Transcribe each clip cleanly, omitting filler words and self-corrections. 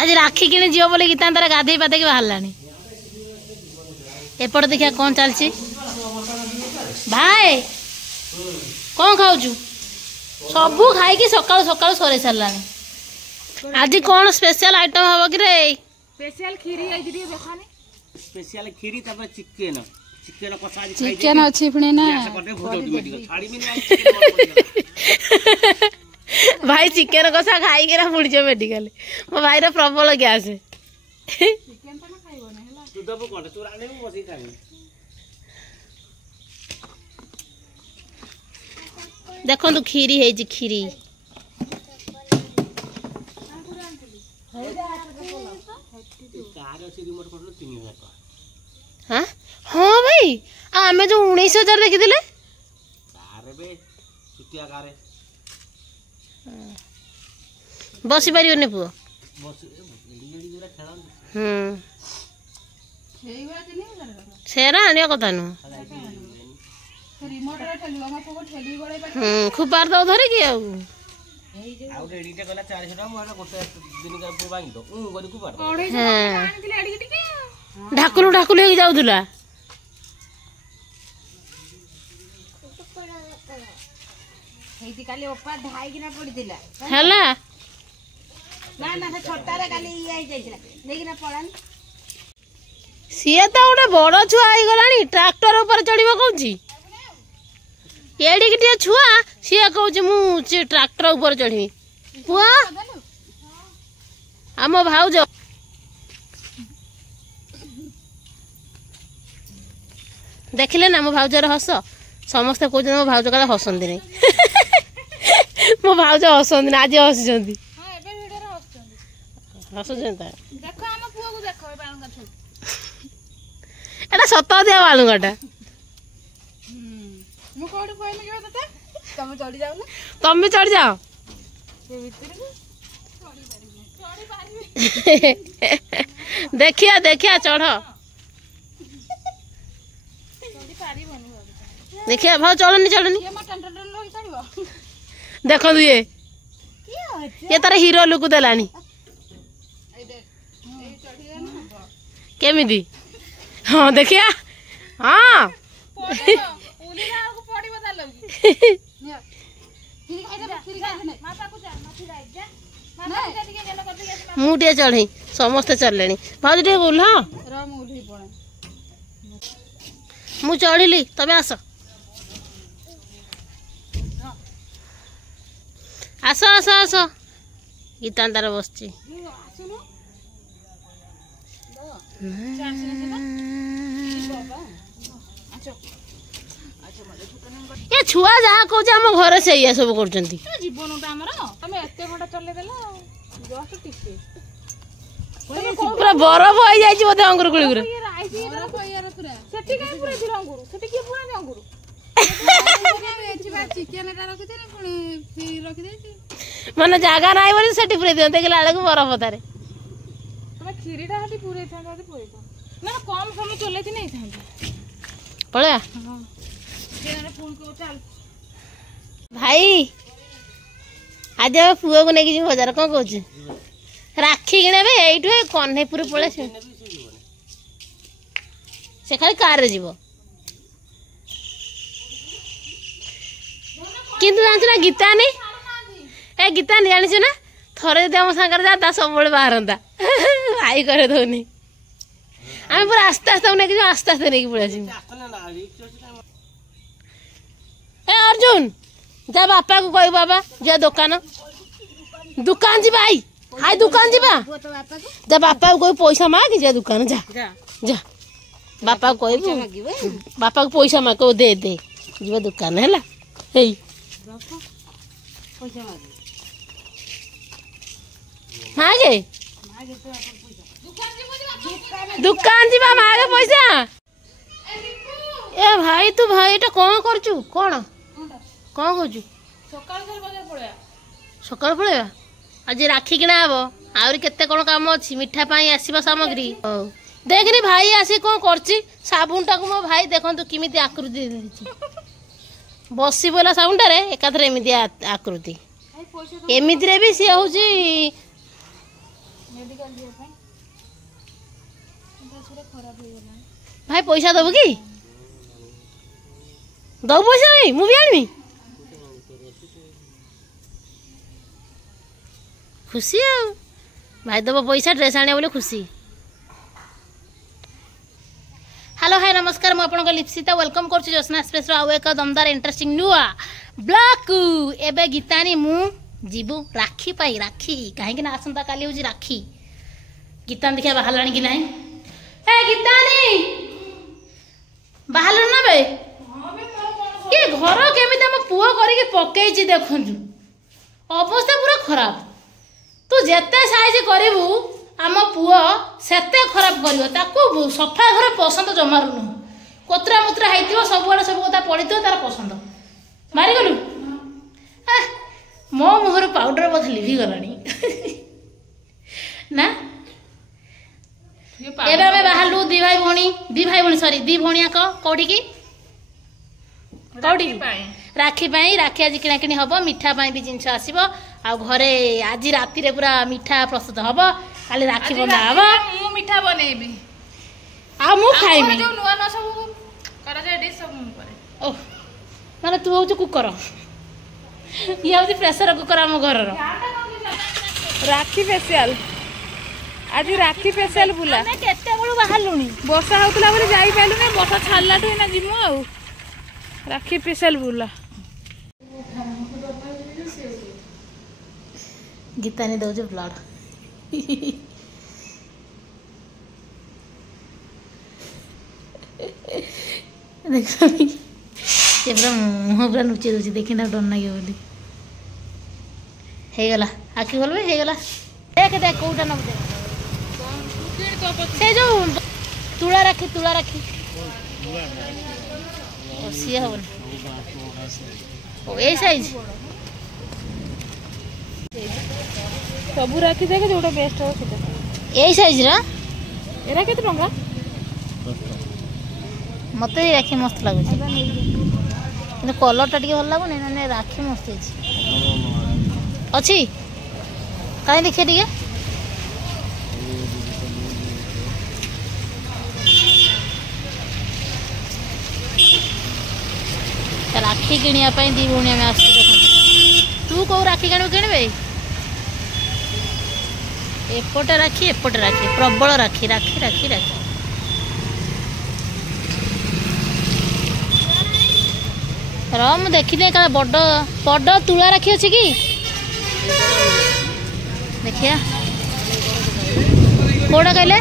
आज राखी किने जीव बोले गीता तार गाधे पाधे के बाहर एपट देखिया कौन चलची भाई कौन खाऊचु सबू खाई सकाल सकाल सरे सारानी आज कौन स्पेशल आइटम हम कि रे स्पेशल खीरी आई दिदी देखनी स्पेशल खीरी तब चिकन चिकन कसा आज चिकन अछि पुणे ना छाड़ी में नहीं भाई चिकन कसा खाई के पुणी जो मेडिकल मो भाई रो प्रबल गैस चिकन त ना खाइबो ना हला तू दबो कोन तू राने में बसी खाई देखो तू खीरी है जी खीरी कार अछि रिमोट कंट्रोल 3000 का हां हां भाई आमे जो 19000 देखि दिले कार बे छुटिया कार बसी पारियोनी पुओ बस एडी एडी जरा खेला हेइवा 3000 सेरा आनिया कथा नु रिमोट रे ठेलिवा मा को ठेली गळे पा खूब बार दो धरे की आउ आउ एडीटा कला 400 टका मोर गोटे दिन का पु बांग दो गरी को बार ओढे आनी दिले एडी टिके ढाकुलू ढाकुलू हे जाउथुला हेइति काली ओपा ढाई किना पड़ी दिला हला ना ना से छोटा रे काली ई आई जाइछला लेकिन पड़ानी सीए तो गोटे बड़ छुआ आई गलानी ट्रैक्टर ऊपर चढ़िबो कहूची एडी किटिया छुआ सीए कहूची मु ट्रैक्टर ऊपर चढ़ी पुआ आम भाउज देखिले ना मो भाउजर हस समस्ते कहते मो भाउज का हसंती नहीं मो भाउज हसंती आज हसी हां एबे वीडियो रे हसुचन देखो हम पुआ को देखो बालंगा छोड़ एटा सत दिया बालुंगाटा मु कोड कोइले के तते तुम चढ़ी जाऊ ना तुम भी चढ़ जाओ से भीतर को चढ़ी पारी देखिया देखिया चढ़ चढ़ी पारी बनी देखिया भाव चढ़नी चढ़नी ये मा टन टन लोई चढ़िबो देखो ये तार हीरो लुक देलानी ए देख ए चढ़ी ना केमिदी हाँ देखिया हाँ उली ना को पड़ी बता लगी खीरी खाइ दे माता को जा माथि राइ जा माता को टिके गेलो कति गेस मुटिया चढ़ी समस्ते चढ़ले भाज टे बोल हाँ र मु उली पड़े मु चढ़िली तमे आस आस आस आस गीतांतार बसची आसुनो ये छुआ जहाँ कौच आम घर से सब कर जीवनटा हमर तमे एते घंटा चले देला जस्ट टिके पूरा बरफ हो जाइए बोधे अंगुर गुड़ी गुड़ी ये राइस बरफ यार पूरा सेठी काई पूरा दिल अंगुर सेठी के पूरा अंगुर चिकन टा रखि दे पुणी फिर रखि दे मन जगह ना बोली से पूरे दिखते देखला बेलू बरफ तारे तमे खीरीटा हटी पूरे था पूरे था ना कम समय चले थी नहीं था पड़ा हां जेना फोन को चल भाई आज पुओ को लेकिन बाजार कौन कौच राखी किणे ये कन्हैपुर पड़े से खाली कार जीव किंतु जानछ ना गीता नहीं ए गीता नहीं जानिछ ना थरे जब आम सागर जाता सब बाहरता भाई करे दौनी आम पूरा आस्ते आस्ते नहीं आस्ते आस्ते नहीं पड़े ए अर्जुन जा बापा को कह बाबा जा दुकान दुकान जी भाई हाय दुकान जीवा जा बापा को कोई पैसा मांग जा दुकान जा जा बापा को कह बापा को पैसा मांग को दे दे जीवा दुकान है हे मांगे दुकान जीवा मांगे पैसा ए भाई तू भाई एटा कौन करचु कौन कौन करचु सकाल पड़ेगा आज राखी किना हम आहरी केते कौन काम अच्छी मिठा पाई आसवा सामग्री देखनी भाई आसी कौन करची साबुन टाक मो भाई देखंतु किमिति आकृति देछि बसी बोला साबुन टारे एकाथरे एमिति आकृति एमिति रे भी सी होची मेडिकल जीवा ପାଇଁ ସେଟା ଖରାପ ହେଇଗଲା। भाई पैसा दबु कि दबु पैसा भाई मु भी आनमी खुशी आ भाई दब पैसा ड्रेस आने बोले खुशी। हेलो हाय नमस्कार मु आपन लिप्सिता वेलकम करछु जोस्ना एक्सप्रेस रो आउ एक दमदार इंटरेस्टिंग नुआ ब्लॉग एबे गीतानी मु जीबू राखी पाई राखी कहीं ना आसंता काली होजी राखी गीता देखिया बाहरलानी कि नहीं ए गीतानी बाहर ना बे ये घर केमिति हम पुओ करके पकेइछि देखंजु अवस्था पूरा खराब तू जेते साइज करिवु आम पुओ सेते खराब करिवो ताकू सफा घर पसंद जमारु न कोतरा मुत्रा हाइतिबो सबुआडे सब कथा पड़ितो तार पसंद मारी गलु मो मुहर पाउडर बोध लिभि गलानी ना एबे में बाहरलु दी भाई भौणी सॉरी दी भौणिया को कोठी की राखी पाई राखी आज किना किनी हबो मिठा पाई भी जिंस आसीबो आ घरे आज राती रे पूरा मिठा प्रस्तुत हबो काली राखी बना हबो मु मिठा बनेबी आ मु खाइमी जो नुवा न सब करा जे डिश सब मु करे ओ माने तू होउ कुकर ये होउ प्रेशर कुकर हम घर रो राखी स्पेशल आज राखी स्पेशल बुला मैं केते बळु बाहर लुनी वर्षा होतला बोले जाई पाइलु ने वर्षा छाड़लाठु ना जिमु आ राखी स्पेशल बुला गीता ने दो जो ब्लड देखो ये पूरा मुँह पूरा लुचे दूसरी देखी ना डर लगे बोली है गला आखि बोल है गला देख देख कोटा नब दे से जो तुला राखी सी हवन ओ ए साइज सब राखी देखे जोटा बेस्ट हो सेटा ए साइज रा एरा केते टंका मते राखी मस्त लागु छै 근데 कलर टा टिके भल लागुनी ने राखी मस्त छै अछि काई देखिए टिके राखी किनिया पई दी भौणी में आसी देखो तू को राखी किणबे एपटे राखी प्रबल राखी राखी राखी राखी रम देखी दे का बड़ बड़ तुला राखी अच्छी कि देखिया कौटा कहले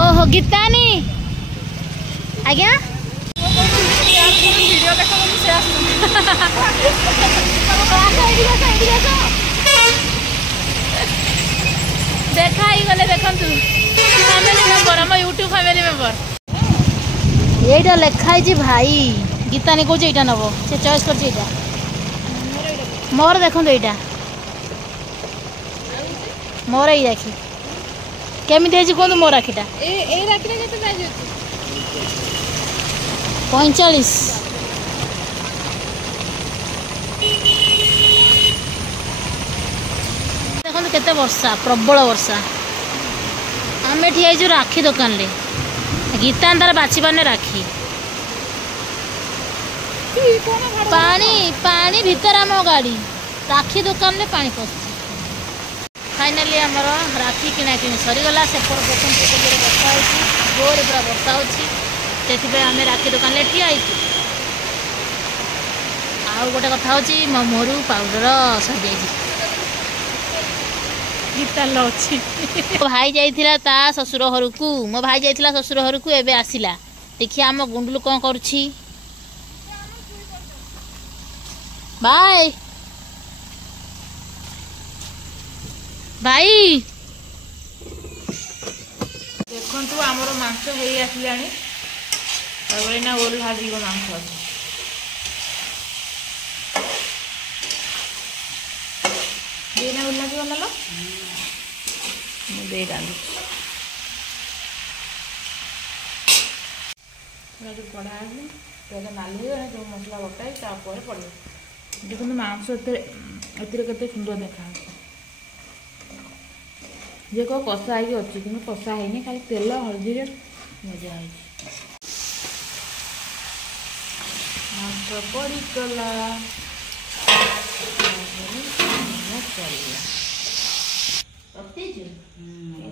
ओहो गीतानी आज्ञा वीडियो देखो से देखा ही गले देखंतु फैमिली मेंबर हम यूट्यूब फैमिली मेंबर एटा लेखाई जी भाई गीतानी को एटा नबो से चॉइस कर एटा मोर देखंतु एटा मोर ही राखी केमी देजी कोन मोर राखीटा ए राखी रे केते प्राइस होती 45 देखो केते वर्षा प्रबल वर्षा आम ठिया जो राखी दुकान ले गीता तार बाछिबाने राखी पानी पानी भीतर आम गाड़ी राखी दुकान ले पानी पस फाइनाली आमर राखी किना किणी सरीगला सेपट देखो वर्षा हो जोर पूरा वर्षा हो आम राखी दुकान ले ठिया आउ गोटे कथा हूँ मो मुहर पाउडर सरी भाई जाइथिला ता ससुर घर को मो भाई जाइथिला ससुर घर को एबे आसिला देखिए आम गुंडलू कौन करुछि भाई भाई देखंतु हमरो मांस होई आसिलानी तबरे ना ओल भाजी को मांस अछि देना ओल भाजी वाला लो दे डालू जो पड़ा है तो नाली जो मसला बटाई तापर पड़े देखो मांस एतिर केते सुंदर देखा ଯେ କହ କଷା ହେଇକି ଅଛି କିନ୍ତୁ କଷା ହେଇନି ଖାଲି ତେଲ ହଳଦୀରେ ଭଜା ହେଇଛି। ମାଂସ ପଡ଼ିଗଲା ଚାଲିଲା।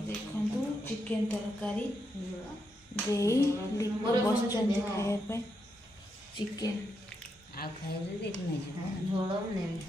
ଦେଖନ୍ତୁ ଚିକେନ ତରକାରୀ ଦେଇ ଦୀପ ବସିଛନ୍ତି ଖାଇବା ପାଇଁ। ଚିକେନ ଆଉ ଖାଇଲେ ଦେଖି ନେଇଯିବ ଝୋଳ ନେବି।